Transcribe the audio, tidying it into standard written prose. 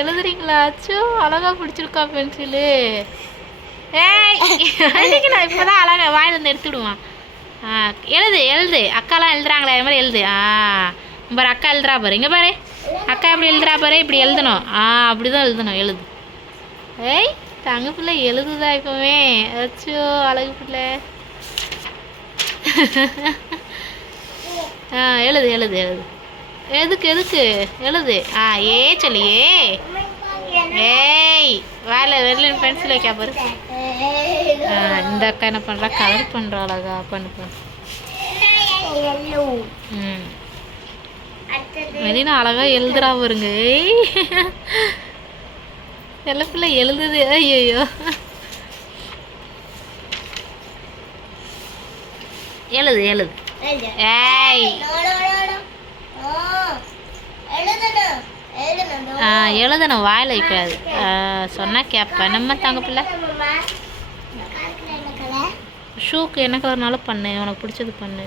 எழுதுறீங்களா? அச்சோ அழகா பிடிச்சிருக்கா பென்சிலு. ஏய் அடிக்கலாம், இப்போதான் அழகா வாயிலிருந்து எடுத்துடுவான். எழுது எழுது, அக்காலாம் எழுதுறாங்களே அது மாதிரி எழுது. பாரு அக்கா எழுதுறா பாரு, இங்கே பாரு அக்கா எப்படி எழுதுறா பாரு, இப்படி எழுதணும். அப்படிதான் எழுதணும், எழுது. ஏய் தங்க பிள்ளை எழுதுதா இப்போவே. அச்சோ அழகு பிள்ளை. எழுது எழுது எழுது. எதுக்கு எதுக்கு எழுது. ஏ சொல்லியே. ஏய் வெளில பென்சில் வைக்கா பாரு. இந்த அக்கா என்ன பண்ணுறா, கலர் பண்ணுறா அழகா. பண்ணு. மெலினா அழகா எழுதுறா பாருங்க. செல்ல பிள்ளை எழுதுது. ஐயோ எழுது எழுது. ஏய் எழுதணும், வாயில் வைக்காது. சொன்னா கேட்பேன். நம்ம தாங்க பிள்ளை. ஷூக்கு என்ன கலர்னாலும் பண்ணு, உனக்கு பிடிச்சது பண்ணு.